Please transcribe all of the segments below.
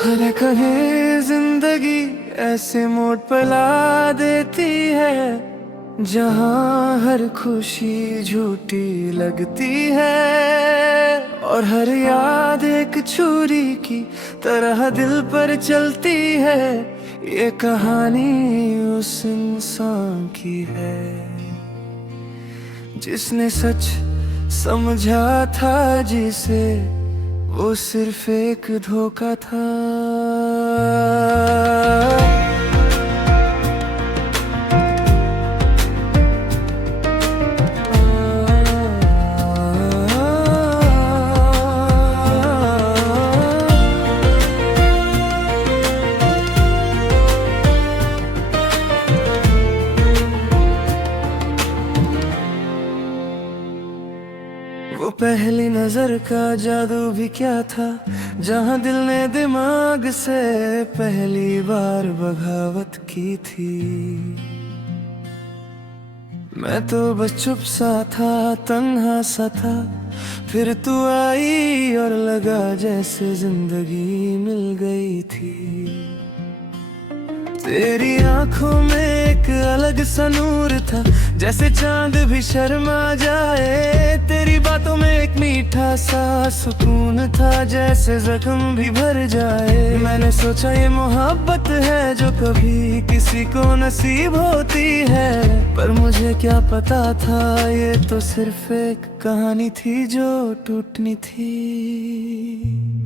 हर कहीं जिंदगी ऐसे मोड़ पर ला देती है जहां हर खुशी झूठी लगती है और हर याद एक छुरी की तरह दिल पर चलती है। ये कहानी उस इंसान की है जिसने सच समझा था, जिसे वो सिर्फ एक धोखा था। वो पहली नजर का जादू भी क्या था, जहां दिल ने दिमाग से पहली बार बगावत की थी। मैं तो बस चुप सा था, तन्हा सा था, फिर तू आई और लगा जैसे जिंदगी मिल गई थी। तेरी आंखों में एक अलग सा नूर था, जैसे चांद भी शर्मा जाए। तेरी बातों में एक मीठा सा सुकून था, जैसे जख्म भी भर जाए। मैंने सोचा ये मोहब्बत है जो कभी किसी को नसीब होती है, पर मुझे क्या पता था ये तो सिर्फ एक कहानी थी जो टूटनी थी।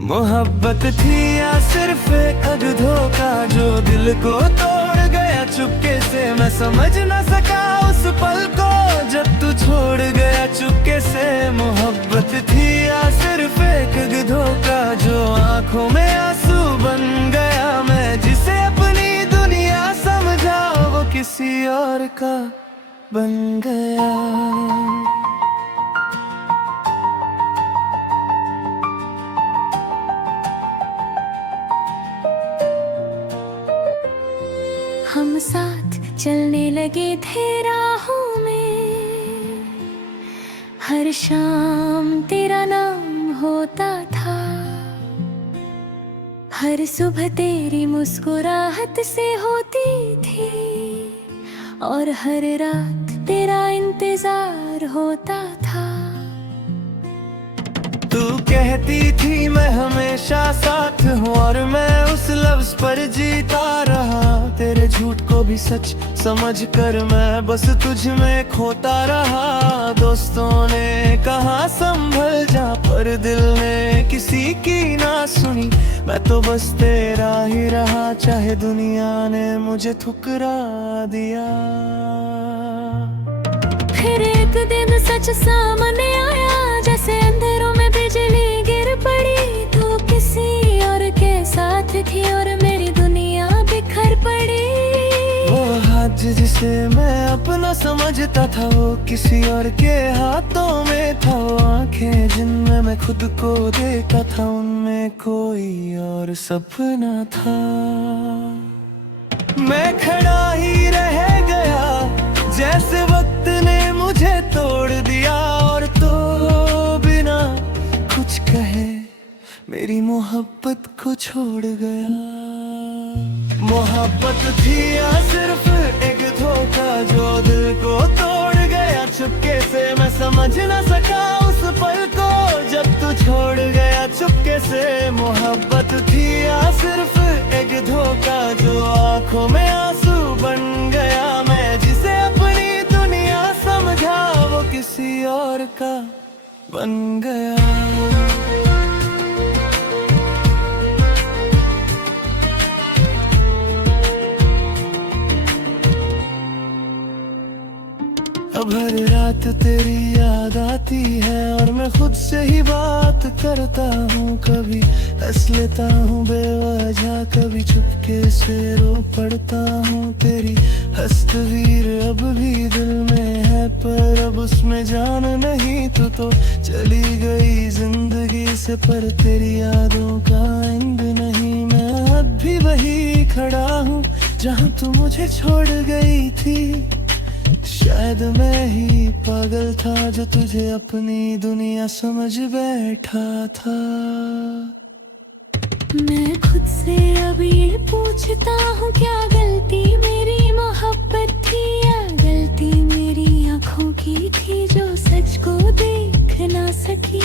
मोहब्बत थी या सिर्फ एक धोखा जो दिल को तोड़ गया चुपके से। मैं समझ न सका उस पल को जब तू छोड़ गया चुपके से। मोहब्बत थी या सिर्फ एक धोखा जो आंखों में आंसू बन गया। मैं जिसे अपनी दुनिया समझा वो किसी और का बन गया। हम साथ चलने लगे थे राहों में, हर शाम तेरा नाम होता था। हर सुबह तेरी मुस्कुराहट से होती थी और हर रात तेरा इंतजार होता था। तू कहती थी मैं हमेशा साथ हूँ और मैं उस लफ्ज पर जीता रहा। तेरे झूठ को भी सच समझ कर मैं बस तुझ में खोता रहा। दोस्तों ने कहा संभल जा, पर दिल ने किसी की ना सुनी। मैं तो बस तेरा ही रहा, चाहे दुनिया ने मुझे ठुकरा दिया। फिर एक दिन सच सामने आया, जैसे अंधेरों में बिजली गिर पड़ी। तू किसी और के साथ थी और मेरी दुनिया बिखर पड़ी। वो हाथ जिसे मैं अपना समझता था वो किसी और के हाथों में था। वो आंखें जिनमें मैं खुद को देखा था उनमें कोई और सपना था। मैं खड़ा ही रह गया जैसे वक्त ने मुझे तोड़ दिया। और तो बिना कुछ कहे मेरी मोहब्बत को छोड़ गया। मोहब्बत थी या सिर्फ एक धोखा जो दिल को तोड़ गया चुपके से। मैं समझ न सका उस पल को जब तू छोड़ गया चुपके से। मोहब्बत थी या सिर्फ एक धोखा जो आंखों में आंसू बन गया। मैं जिसे अपनी दुनिया समझा वो किसी और का बन गया। अब हर रात तेरी याद आती है और मैं खुद से ही बात करता हूँ। कभी हंस लेता हूँ बेवजह, कभी चुपके से रो पड़ता हूँ। तेरी तस्वीर अब भी दिल में है पर अब उसमें जान नहीं। तू तो चली गई जिंदगी से पर तेरी यादों का एंड नहीं। मैं अब भी वही खड़ा हूँ जहाँ तू मुझे छोड़ गई थी। शायद मैं ही पागल था जो तुझे अपनी दुनिया समझ बैठा था। मैं खुद से अब ये पूछता हूँ, क्या गलती मेरी मोहब्बत थी या गलती मेरी आँखों की थी जो सच को देख ना सकी।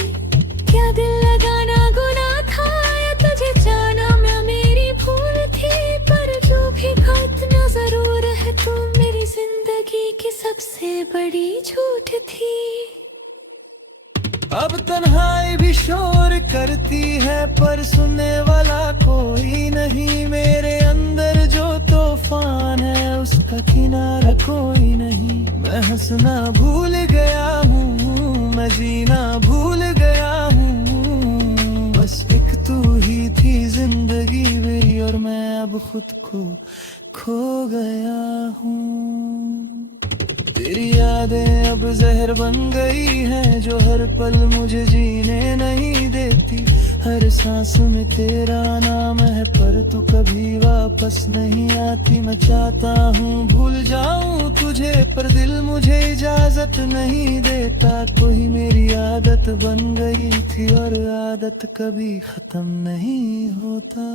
क्या दिल लगाना गुनाह था या तुझे जाना मैं मेरी भूल थी, पर जो भी खतना जरूर है तू मेरी जिंदगी की सबसे बड़ी झूठ थी। अब तन्हाई भी शोर करती है पर सुनने वाला कोई नहीं। मेरे अंदर जो तूफान है उसका किनारा कोई नहीं। मैं हंसना भूल गया हूँ, मैं जीना भूल गया हूँ। बस एक तू ही थी जिंदगी मेरी और मैं अब खुद को खो गया हूँ। तेरी यादें अब जहर बन गई हैं जो हर पल मुझे जीने नहीं देती। हर सांस में तेरा नाम है पर तू कभी वापस नहीं आती। मैं चाहता हूँ भूल जाऊँ तुझे पर दिल मुझे इजाजत नहीं देता। कोई मेरी आदत बन गई थी और आदत कभी खत्म नहीं होता।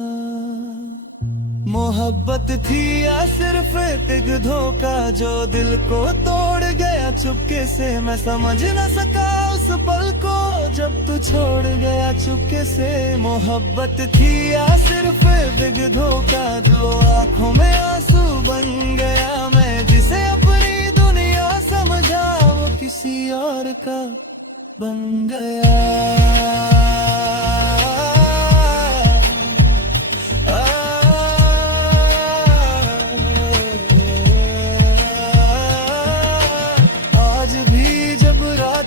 मोहब्बत थी या सिर्फ एक धोखा जो दिल को तोड़ गया चुपके से। मैं समझ न सका उस पल को जब तू छोड़ गया चुपके से। मोहब्बत थी या सिर्फ एक धोखा जो आंखों में आंसू बन गया। मैं जिसे अपनी दुनिया समझा वो किसी और का बन गया।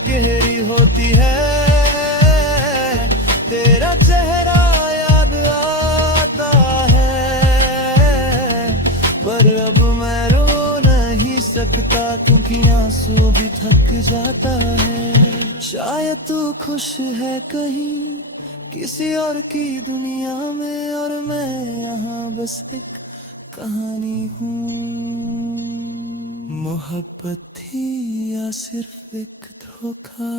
गहरी होती है तेरा चेहरा याद आता है, पर अब मैं रो नहीं सकता क्योंकि आंसू भी थक जाता है। शायद तू खुश है कहीं किसी और की दुनिया में और मैं यहाँ बस एक कहानी हूँ। मोहब्बत थी या सिर्फ एक धोखा।